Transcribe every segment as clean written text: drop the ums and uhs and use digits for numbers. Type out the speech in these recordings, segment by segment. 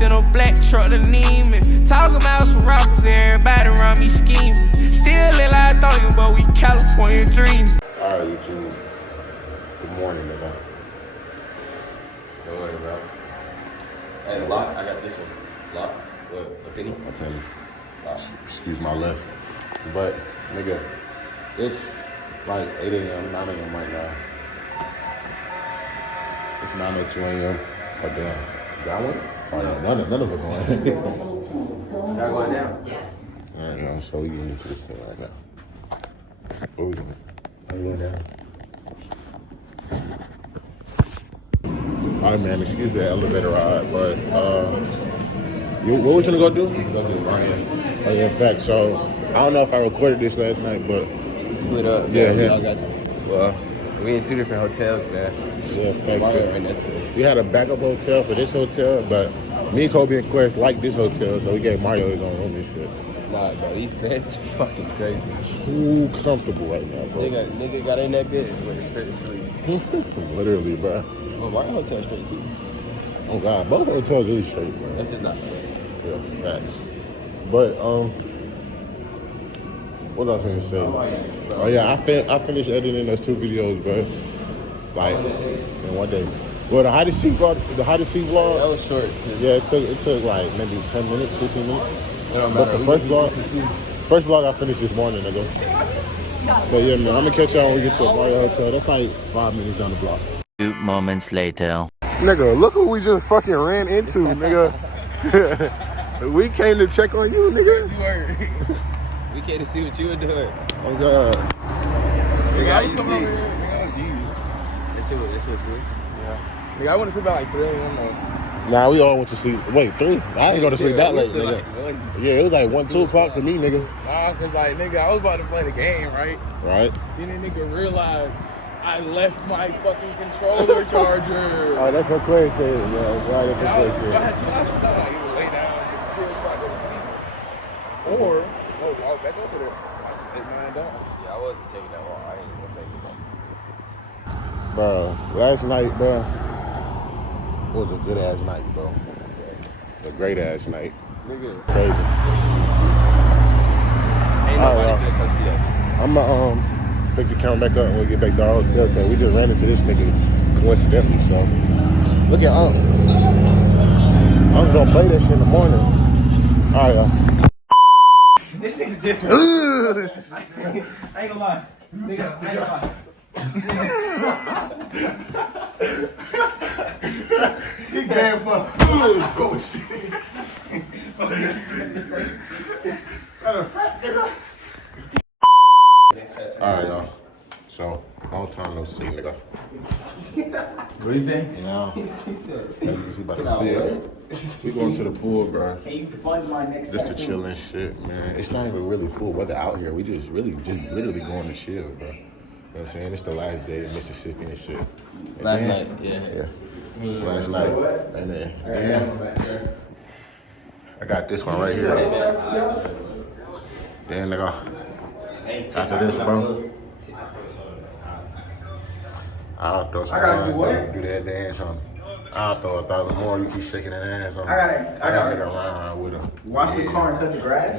in a black truck to need me. Talking about some rappers, everybody around me scheming. Still live like I thought you, but we California dreaming. All right, YouTube. Good morning, nigga. Don't worry, bro. Hey, lock. I got this one. Lock. What? A penny? A penny. Lock. Excuse my left. But, nigga, it's like 8 a.m., 9 a.m. right now. It's 9:02 a.m. Oh, damn. That one? Oh, yeah. None of us won. Y'all going down? Yeah. All right, now, so we getting into this thing right now. What we doing? I'm going down. All right, man, excuse the elevator ride, but what was gonna go do? Go get Ryan. Oh, yeah, in fact, so I don't know if I recorded this last night, but Split up. Yeah. We all got. Well, we in 2 different hotels, man. yeah, in fact, Mario right next to us. we had a backup hotel for this hotel, but me and Kobe and Quest like this hotel, so we gave Mario his own room and shit. Nah, bro, these beds are fucking crazy. Too comfortable right now, bro. Nigga got in that bed with a straight sleep. Literally, bro. Well, Mario hotel straight too. Oh God, both hotels really straight, bro. That's just not bad. Yeah, facts. But what was I gonna say? Oh yeah, I finished editing those 2 videos, bro. Like in one day. Well, the hottest seat vlog. That was short. Yeah, it took like maybe 10 minutes, 15 minutes. It don't But matter. the first vlog I finished this morning, nigga. But yeah, man, I'm gonna catch y'all when we get to a Mario Hotel. That's like 5 minutes down the block. 2 moments later. Nigga, look who we just fucking ran into, nigga. We came to check on you, nigga. We came to see what you were doing. Oh God. Nigga, how you see? That shit was good. Yeah. Nigga, I went to sleep at like 3 a.m. though. Nah, we all went to sleep. Wait, 3? I ain't go to sleep that late, we nigga. like 1. Yeah, it was like 1, 2 o'clock for me, nigga. Nah, cause like nigga, I was about to play the game, right? Right? Then the nigga realized I left my fucking controller charger. Oh, that's what Quay said. Yeah, right, that's So I what was Quay said. like, either lay down, just chill, try to go to sleep, or walk back over there. I just take mine down. Yeah, I wasn't taking that long. I ain't even thinking about it. Bro, last night, bro, it was a good ass night, bro. A great ass night. Nigga, Crazy. ain't All nobody right, finna come see us. I'm pick the camera back up when we get back to our hotel, cause we just ran into this nigga coincidentally, so. Look at I'm gonna play that shit in the morning. All right, y'all. This nigga's different. I ain't gonna lie. Nigga, I ain't gonna lie. He gave up. Oh shit. All right, y'all. So, long time no see, nigga. What you say? You know, as you can see by the field, we going to the pool, bro. Can you fund my next Just to chill and shit, man. It's not even really cool weather out here. We just literally going to chill, bro. You know what I'm saying? It's the last day in Mississippi and shit. And Last then- night, yeah. Last night. And then I got this one right here. Then nigga, after this, bro, I'll throw some lines, do that dance on. I'll throw 1,000 more. You keep shaking that ass on. I got nigga around with him. Wash the car and cut the grass.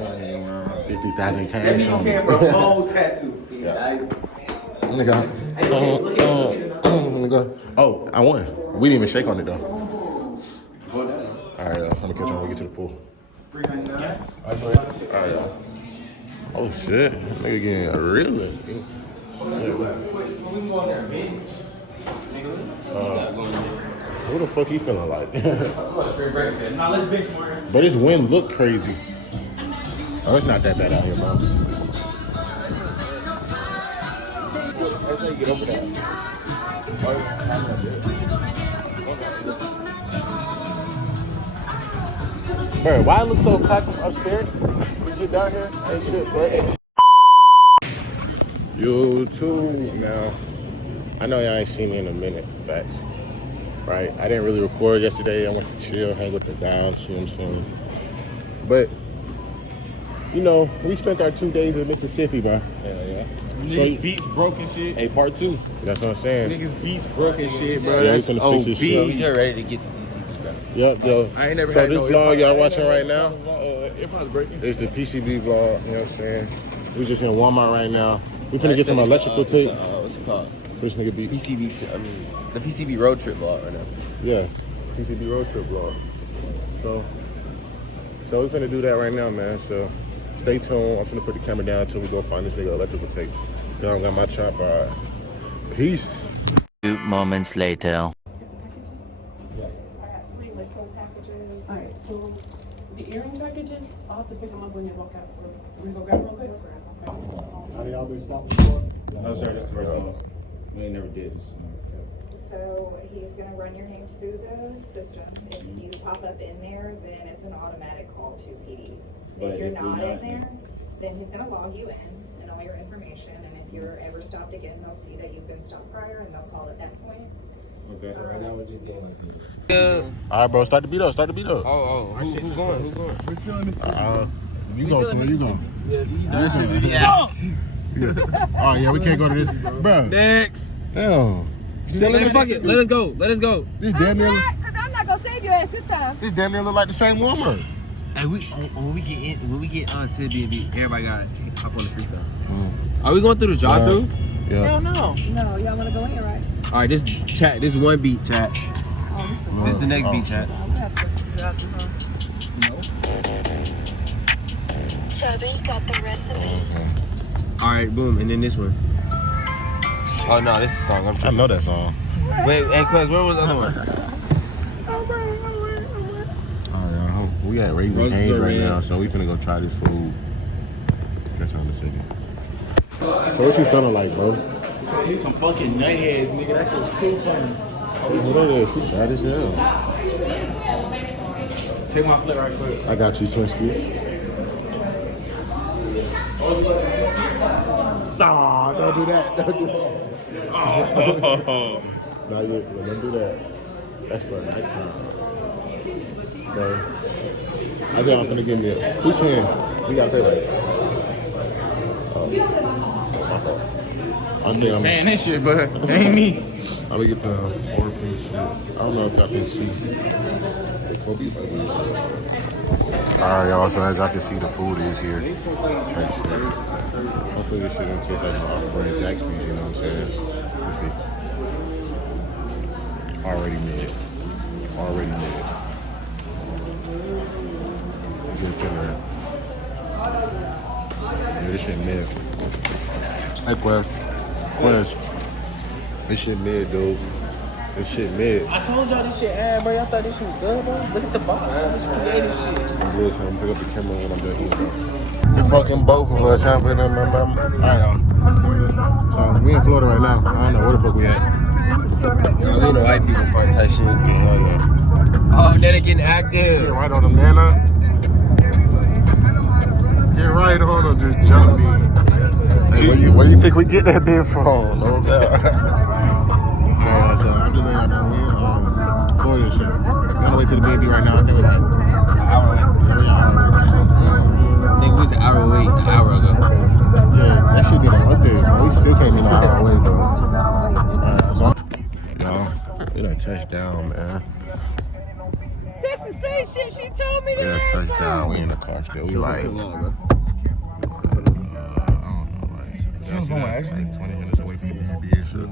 50,000 cash on me. For a whole tattoo. Nigga. Nigga. Oh, I won. We didn't even shake on it though. All right, I'm gonna catch you when we get to the pool. All right, y'all. Oh shit, nigga getting a real. What the fuck he feeling like? But his wind look crazy. Oh, it's not that bad out here, bro. That's how you get over that. Bro, why it look so packed from upstairs? We get down here, ain't shit, bro. YouTube now. I know y'all ain't seen me in a minute, facts. Right? I didn't really record yesterday. I went to chill, hang with the guys, you know what I'm saying? But, you know, we spent our 2 days in Mississippi, bro. Yeah. So- Niggas beats broken shit. Hey, part 2. That's what I'm saying. Niggas beats broken shit, bro. Yeah, That's we finna fix OB. this shit. We just ready to get to DC, bro. Yep, yo. I ain't never so had this no vlog y'all watching right now AirPods breaking. is the PCB vlog, you know what I'm saying? We just in Walmart right now. We finna get some electrical tape. What's it called? Which nigga be? PCB, the PCB road trip vlog right now. Yeah, PCB road trip vlog. So we finna do that right now, man. So stay tuned. I'm finna put the camera down until we go find this nigga electrical tape. Cause I don't got my chop ride. Peace. 2 moments later. All right, so the earring packages, I'll have to pick them up when you walk out. We go grab them real quick? Have y'all been stopped before? No, sir, this is the first time. We ain't never did this. So he's gonna run your names through the system. If you pop up in there, then it's an automatic call to PD. But If you're if you're not not- in there, then he's gonna log you in and all your information. And if you're ever stopped again, they'll see that you've been stopped prior and they'll call at that point. Okay, so right now we're just doing like this. All right, bro. Start the beat up. Start the beat up. Who's going? Who's going? You go to it. You go. Yeah. Oh yeah, we can't go to this, bro. Next. Damn. Still in Fuck it. Let us go. Let us go. This damn near. Because I'm not going to save your ass this time. This damn near look like the same Walmart. Hey, when we get on to B&B, everybody got to hop on the freestyle. Are we going through the drive-thru? Yeah. Hell no. No, y'all want to go in here, right? All right, this chat. This one beat chat. This is the next beat, chat. We have to figure out the Chubby got the recipe. All right, boom, and then this one. Oh no, this is the song. I know that song. Wait, hey, Quez, where was the other one? We at Raising Roses Cane's are right red. now, so we finna go try this food. That's on the city. So what you feeling like, bro? These some fucking nutheads, nigga. That shit's too funny. What that is? She bad as hell. Take my flip right quick. I got you, Swinsky. Nah, don't do that. Don't do that. Not yet. Don't do that. That's for nighttime. Okay. I think I'm gonna give me a. Who's paying? We gotta pay right. My fault. I think I'm. Man, this shit, but ain't me. I'm gonna get the 4-piece shit. I don't know if y'all can see. The Kobe might be. Alright, y'all. So as y'all can see, the food is here. Try shit. Hopefully this shit don't taste like my off-brand Zaxby's. You know what I'm saying? Let's see. Already made. Already made. It's in Finland. Yeah, this shit mid. Hey, Quez. This shit mid, dude. This shit mid. I told y'all this shit ass, bro. Y'all thought this shit was good, bro. Look at the box, bro. This creative shit. I'm good, so I'm gonna pick up the camera when I'm done eating. The fucking both of us have been in my mama. Alright, y'all. So we in Florida right now. I don't know where the fuck we at. You know, white people front type shit. Oh, then it getting active. Get right on them, Nana. Get right on them, just jump me. Hey, where you think we get that bit from? No doubt. Alright, so I'm just letting y'all know we're Florida shit. We're gonna wait till the B&B right now. I think we're like An hour away. I think we was an hour away, an hour ago. yeah, that should be the update, man. We still can't be an hour away, though. Alright, so y'all, we done touched down, man. That's the same shit she told me We done last touched time. down. We in the car still. We like, I don't know, like, like 20 minutes away from the B&B and shit.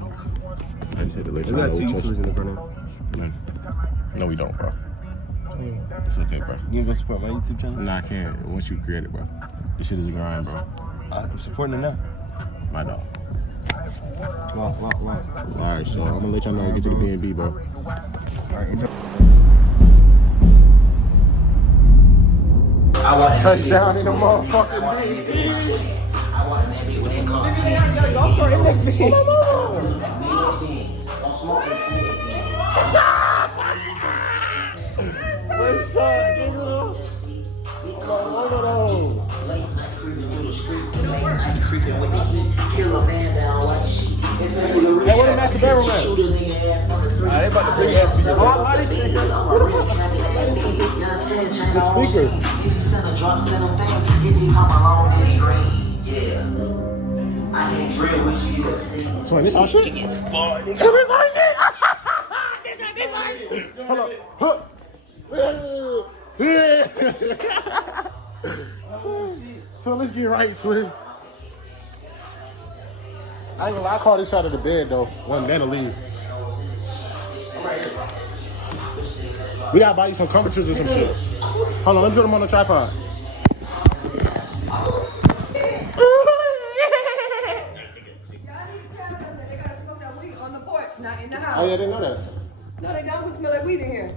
I just had to let We y'all got know two we touched. YouTubers in the front end. No, we don't, bro. It's okay, bro. You gonna support my YouTube channel? Nah, I can't. Once you create it, bro. This shit is a grind, bro. I'm supporting it now. My dog. Wow. Alright, so I'm gonna let y'all know get to the B&B, bro. Alright, enjoy. Touchdown in the motherfucking B&B. What's up, nigga? One of those. Hey, where the master bedroom at? They about to bring ass speakers. So this our shit? It's fun. So this our shit? Hold up. Huh. So let's get right to it. I ain't gonna lie, I called this out of the bed though. Wasn't gonna leave. We gotta buy you some comforters or some shit. Hold on, let me put them on the tripod. Not in the house. Oh yeah, I didn't know that. No, they don't. We smell like weed in here.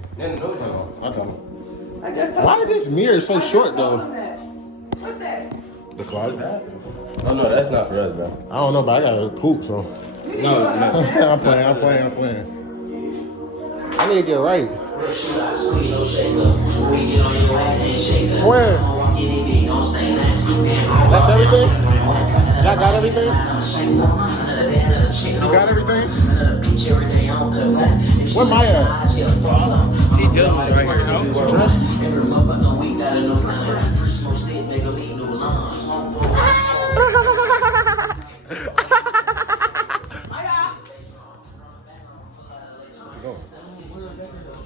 I just Why is this mirror so short though? What's that? The closet. Oh no, that's not for us, bro. I don't know, but I gotta poop, so. No. I'm playing. I need to get right. Where? That's everything? Y'all got everything? You got everything? Where Maya at? She just right here. Dress?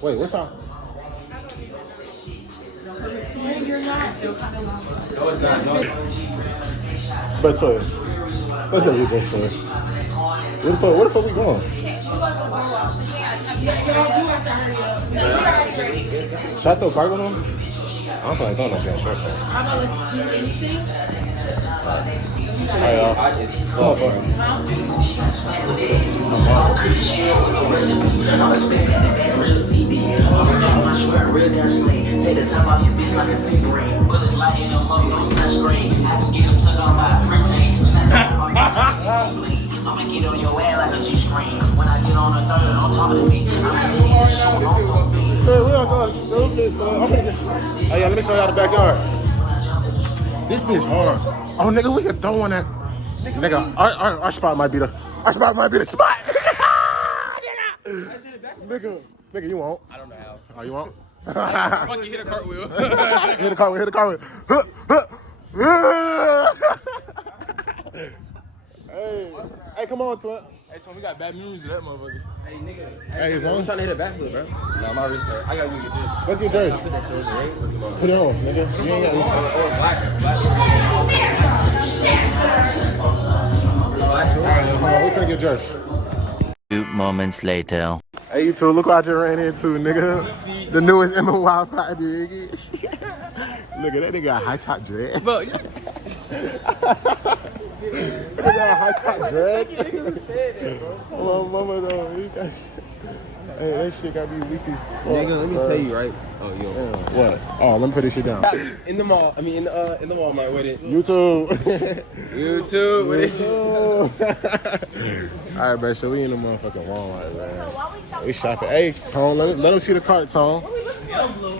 Wait, what's up? But so, let's go get this toy. Where the fuck we going? Should I throw cargo on? I don't feel like throwing no damn short. Alright, y'all. Come on, fuck. Take the top off your bitch like a cigarette. Bullets lighting them up, no sunscreen. I can get them tucked on by protein. I'ma get on your ass like a G-screen. When I get on the third, don't talk to me. Hey, we don't go stupid, so I'm gonna get... Oh yeah, let me show y'all the backyard. This bitch hard. Oh nigga, we can throw one at... Nigga, our spot might be the... Our spot might be the spot. Nigga, you won't. I don't know how. Oh, you won't? Fucking hit a cartwheel. Hit the cartwheel. Hey, come on, Twin. Hey, Tom, we got bad news to that motherfucker. Hey, nigga. Hey, it's I'm on. trying to hit a backflip, bro. Nah, my wrist hurt. I gotta go get this. Let's get yours. Put that shit on the ring for tomorrow. Put it on, nigga. You ain't got Alright, come on. We're finna get yours. 2 moments later. Hey, you two, look what I just ran into, nigga. The newest Emma Wildfire, nigga. Look at that nigga got high top dread. Bro, Nigga got high top dread. Oh, mama, though. Hey, that shit got me weak as fuck. nigga, let me tell you, right? Oh, yo. What? Oh, let me put this shit down. In the mall. I mean, in the Walmart with it. YouTube. YouTube with it. All right, bro. So we in the motherfucking Walmart, man. We shopping. Hey, Tone, let them see the cart, Tone.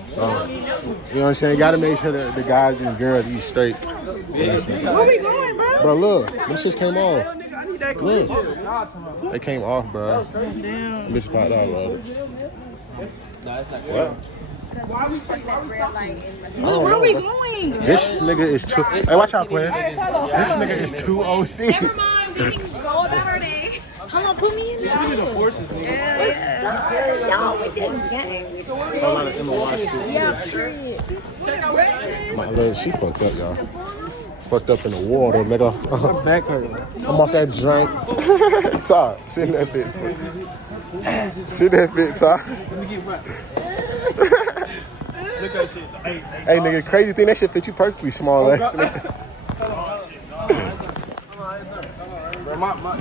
So, you know what I'm saying? Gotta make sure that the guys and girls eat straight. Where we going, bro? Bro, look, them shits came off. Look, they came off, bro. Bitch popped out, bro. What? Where are we going? This nigga is too. Hey, watch out, Quinn. This nigga is too OC. Never mind, we can go about our day. Hold on, put me in there. What's up? Y'all, we getting gang. My leg, she fucked up, y'all. Fucked up in the water, nigga. Back hurt. I'm off that drink. Todd, sit in that fit, Todd. Sit in that fit, Todd. Look at that shit. Hey, nigga, crazy thing, that shit fit you perfectly, small legs.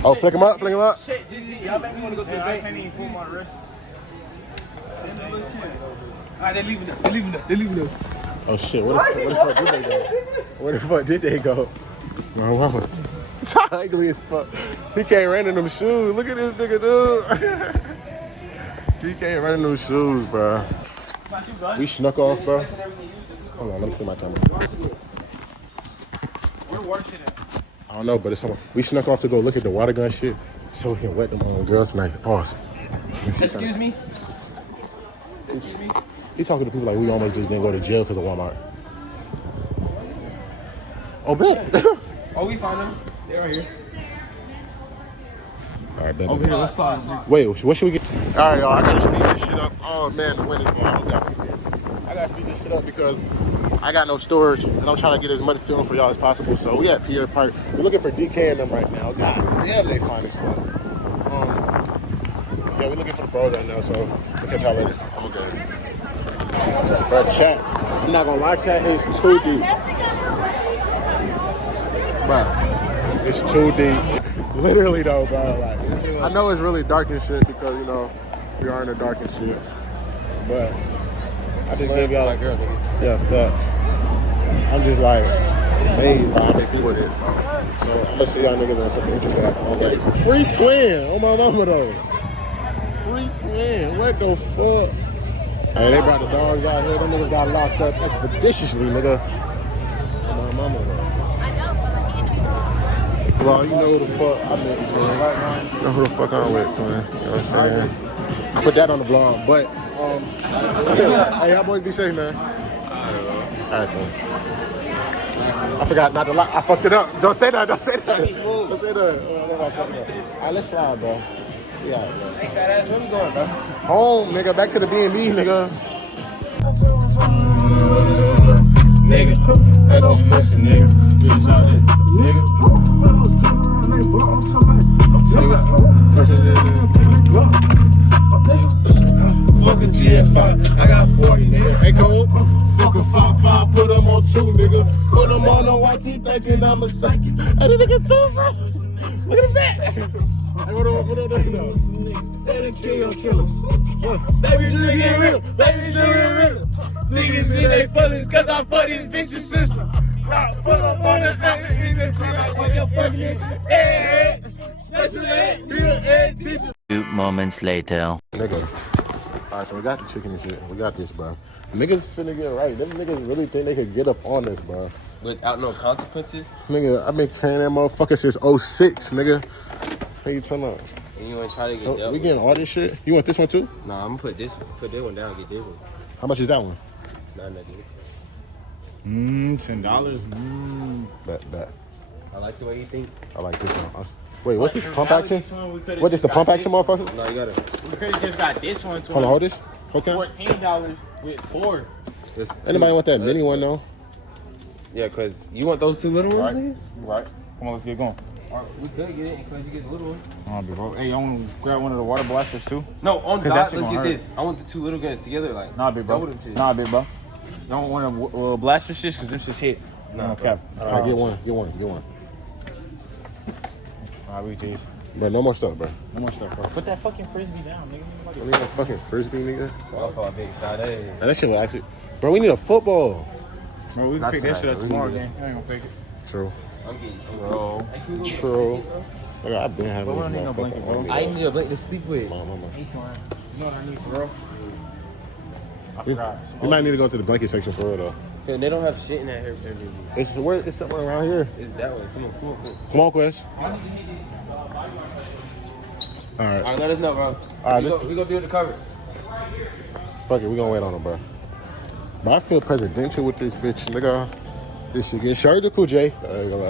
Oh, flick him up, flick him up. Shit, GG, y'all make me want to go to the bank. I can't even pull my wrist. Alright, they're leaving them. Oh shit, where the fuck did they go? Where the fuck did they go? My mama. Todd ugly as fuck. He can't run in them shoes. Look at this nigga, dude. He can't run in them shoes, bro. We snuck off, bro. Hold on, let me put my camera. Where works it at? I don't know, but it's somewhere. We snuck off to go look at the water gun shit so we can wet them on girls tonight. Pause. Excuse me? He talking to people like we almost just didn't go to jail because of Walmart. Oh, bet. Oh, we found them. They're right here. All right, bet. Over here, let's talk. Wait, what should we get? All right, y'all, I gotta speed this shit up. Oh, man, the wind is blowing. I gotta speed this shit up because I got no storage and I'm trying to get as much film for y'all as possible. So we at Pierre Park. We're looking for DK and them right now. God damn, they fine as fuck. Yeah, we're looking for the bros right now, so we'll catch y'all later. I'm gonna go. Bro, chat. I'm not gonna lie, chat is too deep. Bro, it's too deep. Literally though, bro. Like, I know it's really dark and shit because, you know, we are in the dark and shit. But I just gave y'all, yeah, facts. I'm just like amazed by how many people it is, bro. So I'm gonna see y'all niggas on something interesting after all day. Free twin on my mama though. Free twin, what the fuck? Hey, they brought the dogs out here. Them niggas got locked up expeditiously, nigga. On my mama though. Well, you know who the fuck I'm with, twin. You know who the fuck I'm with, twin. You know what I'm saying? I put that on the blog, but hey, y'all boys be safe, man. Alright, twin. I forgot not to lie. I fucked it up. Don't say that. Don't say that. Don't say that. Alright, let's slide, bro. Yeah, bro. Hey, fat ass, where we going, bro? Home, nigga. Back to the B&B, nigga. Nigga, that's a listen, nigga. Bitch out there, nigga. Fuck a GF5, I got 40, nigga. Hey, Cole. Fuck a 5-5, put them on 2, nigga. Put them on the YT thinking I'm a psychic. I did nigga too, bro. Look at that. Hey, what up, They the kill your killers. Baby, just get real. Baby, just get real. Niggas in they feelings cause I fuck this bitch's sister. Put up on the in the tree like what your fucking is. Hey, special ed, real ed teacher. 2 moments later. Nigga. Alright, so we got the chicken and shit. We got this, bro. Niggas finna get right. Them niggas really think they could get up on this, bro. Without no consequences? Nigga, I've been carrying that motherfucker since 06, nigga. What you talking about? And you wanna try to get So dealt we with? getting all this shit? You want this one too? Nah, I'm gonna put this one down, get this one. How much is that one? Nah, nothing. $10. Bet. I like the way you think. I like this one. Wait, what's this pump action? What is the pump action, motherfucker? No, you gotta. We could have just got this one. Hold on, hold this. Okay. $14 with 4. Anybody want that mini one though? Yeah, cause you want those 2 little ones, nigga? Right. Come on, let's get going. Alright, we could get it in case you get the little one. Hey, I want to grab one of the water blasters too. No, on Cause dot, that shit let's gonna get hurt. this. I want the 2 little guns together, like. Nah, big bro. double them shit. Nah, big bro. You don't want to blaster shit because them shits hit. Nah, cap. Alright, get one. Alright, we these. Bro, no more stuff, bro. No more stuff, bro. Put that fucking frisbee down, nigga. I need a fucking frisbee, nigga. I'll call a big shot, hey. And that shit will actually. Bro, we need a football. Bro, we can pick that shit up tonight, tomorrow, we gang. I ain't gonna fake it. True. I'm getting Bro. True. Nigga, I've been having Bro, we this don't need no motherfucker blanket, on bro. me, I though. need a blanket to sleep with. Mama. You know what I need for real? I forgot. You might need to go to the blanket section for real though. Cause they don't have shit in that here. It's somewhere around here. It's that way. Come on. Come on, Quest. Alright. Alright, let us know, bro. Alright, We gonna do it to cover. fuck it, we gonna wait on him, bro. But I feel presidential with this bitch, nigga. This shit getting Sherry the Cool J. I'm going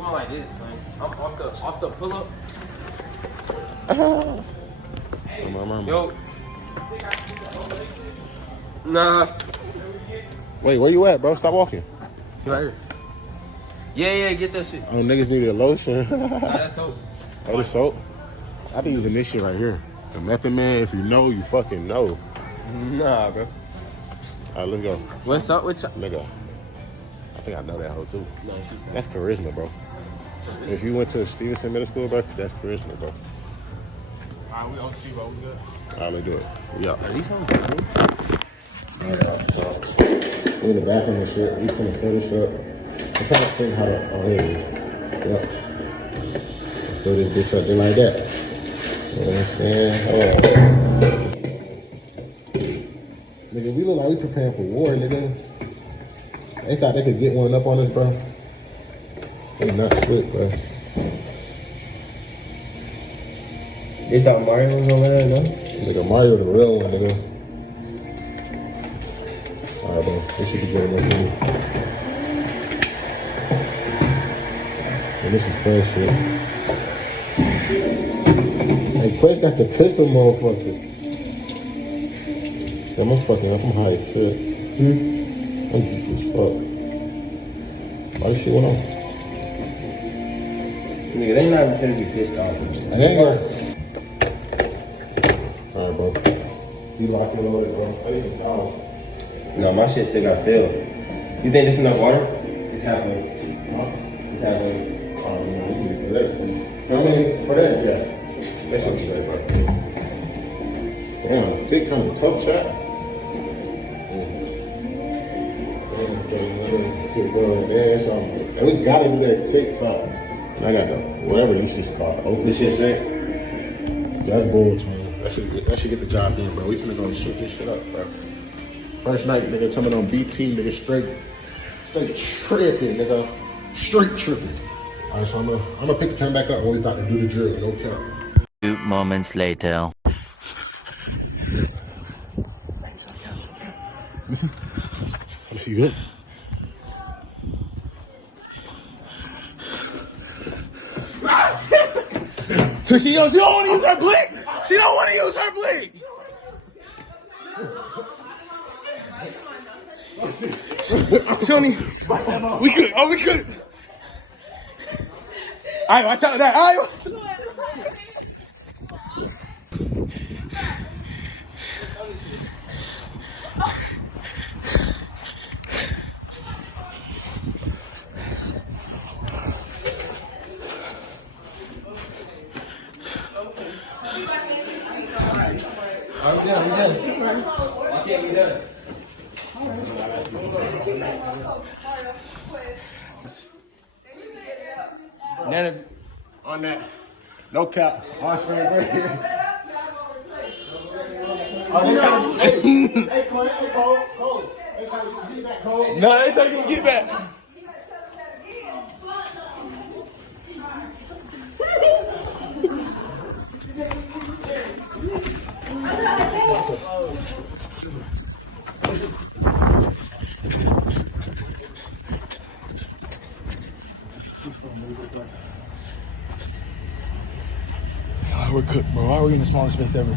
like this, man. I'm off the pull up. Oh, my mama. Yo. Nah. Wait, where you at, bro? Stop walking. Right here. Yeah, get that shit. Oh, niggas needed a lotion. Nah, that's soap. Oh, the soap? I be using this shit right here. The Method Man, if you know, you fucking know. Nah, bro. Alright, let's go. What's up with you? Nigga. I think I know that hoe too. No, That's charisma, bro. If you went to Stevenson Middle School, bro, that's charisma, bro. Alright, we OC, bro. We good. Alright, let's do it. Yeah. Are these hoes good? Alright, so we in the bathroom and shit. We finna finish up. I'm trying to think how to. Oh, here it is. Yep. So this bitch up there like that. You know what I'm saying? Nigga, we look like we preparing for war, nigga. They thought they could get one up on us, bro. They not slick, bro. They thought Mario was over there, no? Nigga, Mario the real one, nigga. Alright, bro. This should be good enough for me. And this is Quest shit. Hey, Quest got the pistol, motherfucker. Yeah, I'm fucking up. I'm high as shit. I'm deep as fuck. Why this shit went on? Nigga, they not even finna be pissed off. I ain't going. Alright, bro. You lock it loaded, bro. No, my shit still got filled. You think this is enough water? It's halfway. It's halfway. For that, yeah. That's what you said, bro. Damn, thick kind of tough chat. And we gotta do that thick side. I got the whatever this is called. This shit straight? That's bulls, man. That should get the job done, bro. We finna go shoot this shit up, bro. First night, nigga, coming on BT, nigga, straight tripping, nigga. Straight tripping. Alright, so I'm gonna pick the camera back up when we about to do the drill, no cap. 2 moments later. Listen. Let me see you good. So she don't want to use her blick. She don't want to use her blick. Tony, we could. Oh, we could. All right, watch out for that. All right. I'm done. I can't be done. Nana, on that, no cap, on screen right here. Hey, Cole. They trying to get back, Cole. No, they trying to get back. Oh, we're cooked, bro. Why are we in the smallest space ever?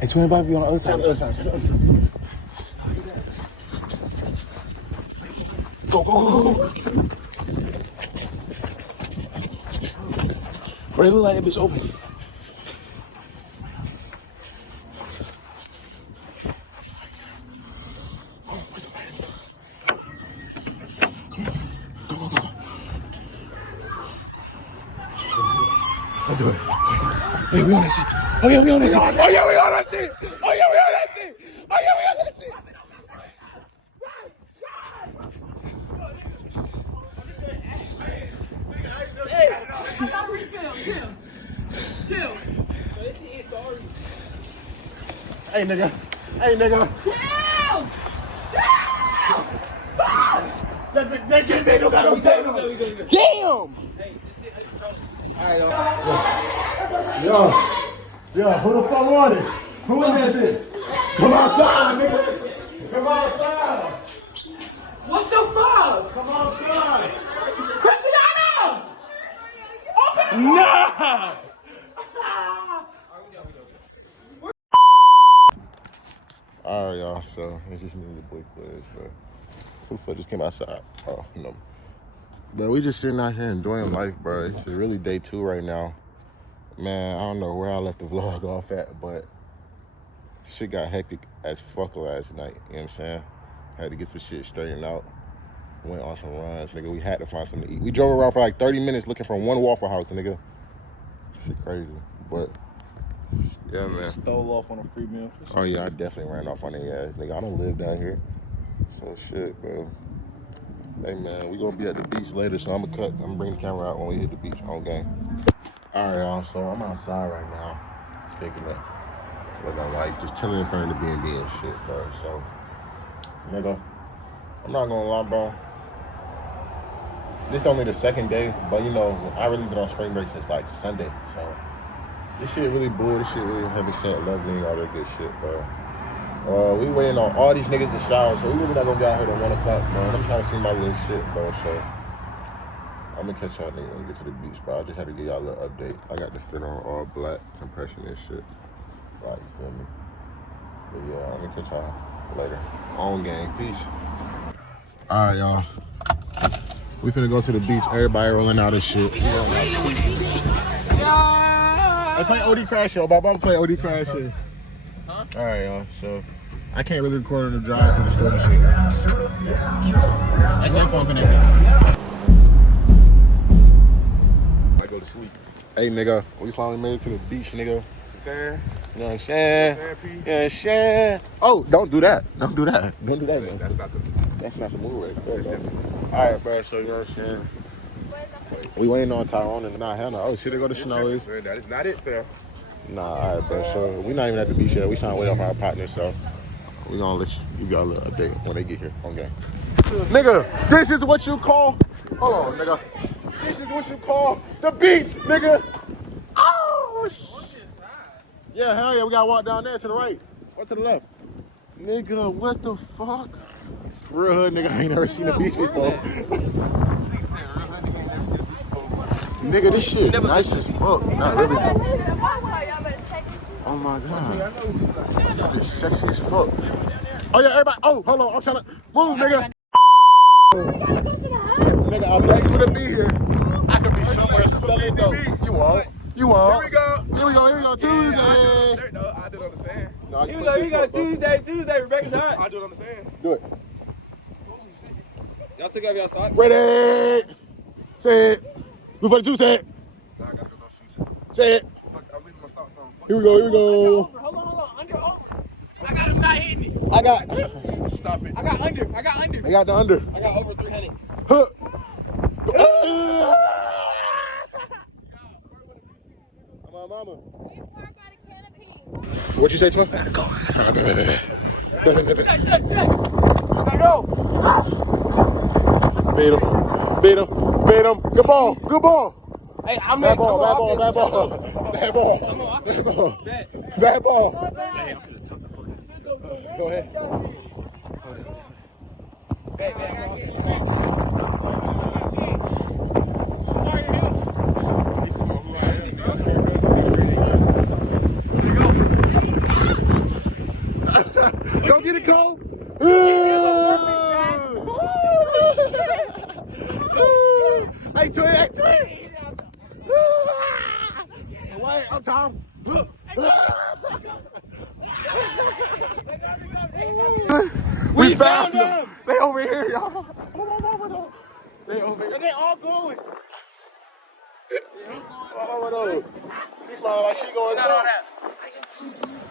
Hey, twin, about to be on the other side. Go. Bro, it look like that bitch open. Hey, we on that shit. Oh yeah, we on that shit. Chill. Hey, nigga. That kid ain't no got no damn. Yo, who the fuck want it? Who in that bitch? Come outside, nigga. Come outside. What the fuck? Come outside. Cristiano! Open the Nah! Alright, y'all, so it's just me and the boy players, but who the fuck just came outside? Oh, no. But we just sitting out here enjoying life, bro. It's really day 2 right now. Man, I don't know where I left the vlog off at, but shit got hectic as fuck last night, you know what I'm saying? Had to get some shit straightened out. Went on some runs, nigga. We had to find something to eat. We drove around for like 30 minutes looking for one Waffle House, nigga. Shit crazy, but yeah, man. Stole off on a free meal. Oh yeah, I definitely ran off on their ass, nigga. I don't live down here, so shit, bro. Hey man, we gonna be at the beach later, so I'm gonna bring the camera out when we hit the beach on game. All right, y'all. So I'm outside right now, thinking that what I like, just chilling in front of the B&B and shit, bro. So, nigga, I'm not gonna lie, bro. This only the 2nd day, but you know, I really been on spring break since like Sunday, so. This shit really bull, this shit really heavy scent, lovely, and all that good shit, bro. We waiting on all these niggas to shower, so we really not gonna get out here at 1 o'clock, bro. I'm trying to see my little shit, bro, so. I'm gonna catch y'all niggas when we get to the beach, bro. I just had to give y'all a little update. I got the fit on all black compression and shit. Right, you feel me? But yeah, I'm gonna catch y'all Later. On gang. Peace. All right, y'all. We finna go to the beach. Everybody rolling out of shit. I play OD Crash Show. Bob, I'm play OD Crash Show. Huh? All right, y'all. So I can't really record on the drive because the storm and shit. That's your phone connected. I go to sleep. Hey, nigga, we finally made it to the beach, nigga. You know what I'm saying? Yeah, saying. Oh, don't do that. Don't do that. Don't do that, man. That's not the move right there. All right, bro. So you know what I'm saying? We waiting on Tyrone and hell no. Oh, shit, they go to Snowy's. That is not it, fam. Nah, all right, bro. So we not even at the beach yet. We trying to wait off our partners, so we gonna let you got a little update when they get here. Okay. Nigga, this is what you call. Hold on, nigga. This is what you call the beach, nigga. Oh shit. Yeah, hell yeah. We gotta walk down there to the right. Or to the left. Nigga, what the fuck? Real hood, nigga. I ain't never seen the beach before. Nigga, this shit nice as fuck. Not really. Oh my god. This bitch sexy as fuck. Oh yeah, everybody. Oh, hold on. I'm trying to move, nigga. Nigga, I'm ready for to be here. I could be somewhere selling dope. You won't. You won't. Here we go. Here we go. Here we go. Tuesday. No, I do understand. No, Here we go. Tuesday. Rebecca's hot. I do understand. Do it. Y'all took off y'all socks? Ready. Say it. Move for the two, say it. Nah, I gotta go shoes. Say it. Fuck, I'm leaving my socks on. Here we go. Here we go. Hold on. Under over. I got him not hitting me. I got. Stop it. I got under. I got the under. I got over 300. Huh. My mama. What you say, Twin? Gotta go. Beat him. Good ball. Hey, I'm Bad ball. Go ahead. Don't get it cold. Hey, twin. Wait, I'm Tom. We found them. They over here, y'all. They over here. And they all going. She smiling like she going too.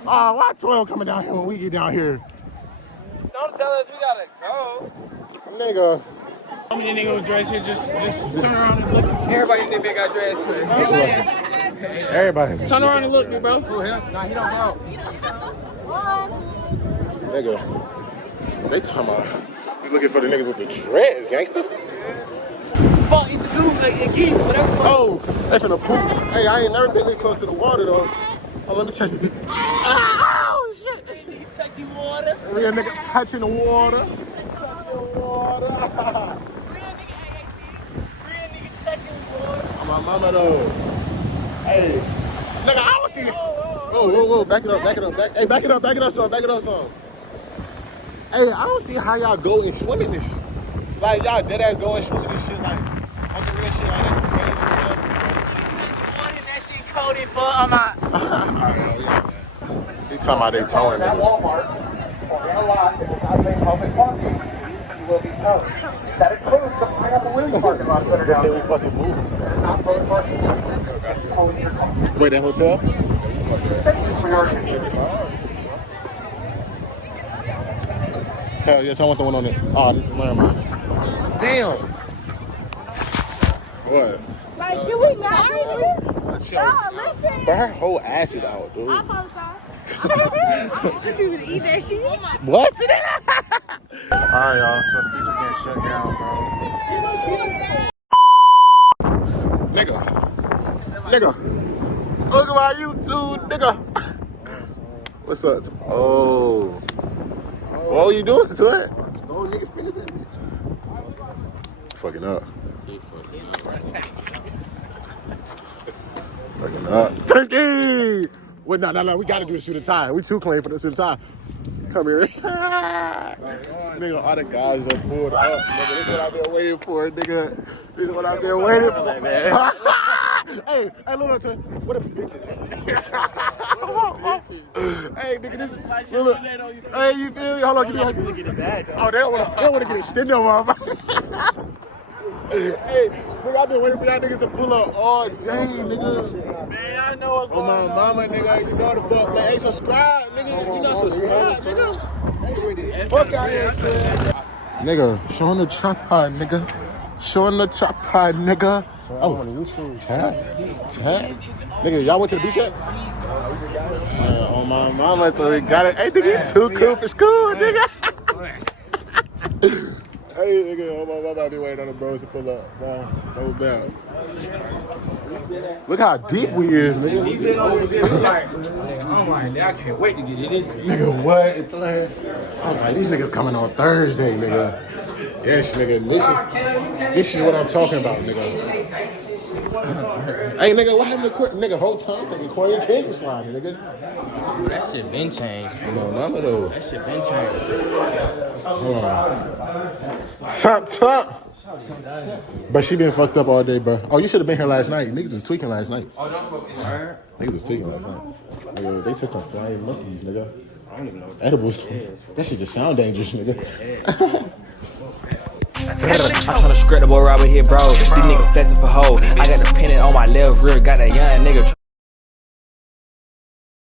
Oh, why 12 coming down here when we get down here? Don't tell us we gotta go. Nigga. How many niggas dressed here? Just turn around and look. Everybody in that big got dressed too. Everybody. Turn around and look, me, bro. Who him? Nah, he don't count. Nigga. They talking about you looking for the niggas with the dreads, gangster. Fuck, it's a goof, like a geese, whatever. Oh, they finna poop. Hey, I ain't never been this close to the water though. Oh, let me touch it. Oh shit. Touching water. Real nigga touching the water. My mama though. Hey, nigga, I don't see it. Whoa, back it up. Hey, back it up some. Hey, I don't see how y'all go and swim in this. Like y'all dead ass go and swim in this shit. Like on some real shit. Like that's crazy. That shit coated, but I'm out. They talking about they towing niggas. That includes the Pineapple Williams parking lot that are down there. We fucking move. Not both parking. Wait, that hotel? Hell yes, I want the one on it. Oh, never mind. Damn. What? Like, can we not do this? No, listen. But her whole ass is out, dude. I apologize. I thought you would eat that shit. What? Alright, y'all. So the beach is getting shut down, bro. Nigga. Look at my YouTube, nigga. What's up? Oh, what you doing to it? Go, nigga, finish that bitch. Fucking up. Fucking up. Thirsty! Wait, no. We gotta do the suit and tie. We too clean for the suit and tie. Come here. Nigga, all the guys are pulled up. Nigga, this is what I've been waiting for, nigga. This is what I've been waiting for. Hey, look, what a bitches. Come on. Hey, nigga, this is look. Hey, you feel me? Hold on, give me oh, they don't want to get extended on my Hey, nigga, I've been waiting for y'all niggas to pull up all day, nigga. Man, I know what's Oh, my mama, nigga, you know the fuck, man. Hey, subscribe, nigga. You not subscribed, nigga. Fuck out here, nigga. Showing the trap pod, nigga. Showing the trap pod, nigga. Oh, on YouTube. Tag. Nigga, y'all went to the beach yet? Oh, my mama, so we got it. Hey, nigga, you too cool for school, nigga. Hey, nigga, oh, my mama, I be waiting on the bros to pull up. Man, no bad. Look how deep we is, nigga. He been on this bitch like, oh my God, I can't wait to get in this bitch. Nigga, what? It's like, I was like, these niggas coming on Thursday, nigga. Yes, nigga, this is what I'm talking about, nigga. Hey, nigga, what happened to nigga, whole time thinking Corey King is sliding, nigga. That shit been changed. No, mama, though. That shit been changed. Hold on. Top. But she been fucked up all day, bro. Oh, you should have been here last night. Niggas was tweaking last night. Oh, don't smoke this. Niggas was tweaking last night. Nigga, they took some flying monkeys, nigga. I don't even know. Edibles. That shit just sound dangerous, nigga. I'm tryna script the boy right here, bro. These niggas flexing for hoe. I got the pennant on my left rear, got that young nigga.